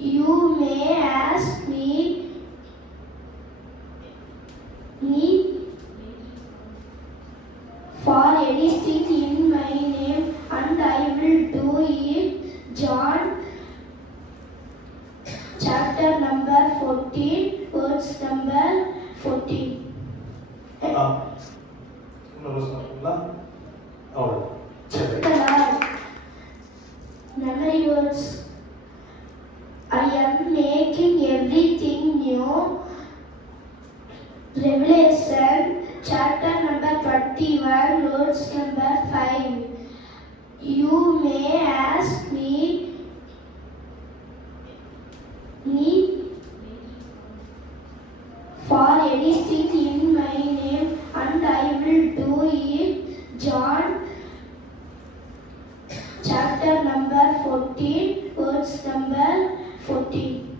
You may ask me for anything in my name, and I will do it. John chapter number 14, verse number 14. இன்னொரு சொல்றீங்களா? அவ்வளோ சரி. Memory words. I am making everything new. Revelation chapter number 21, verse number 5. You may ask me for anything in my name, and I will do it. John chapter number 14, verse number 14.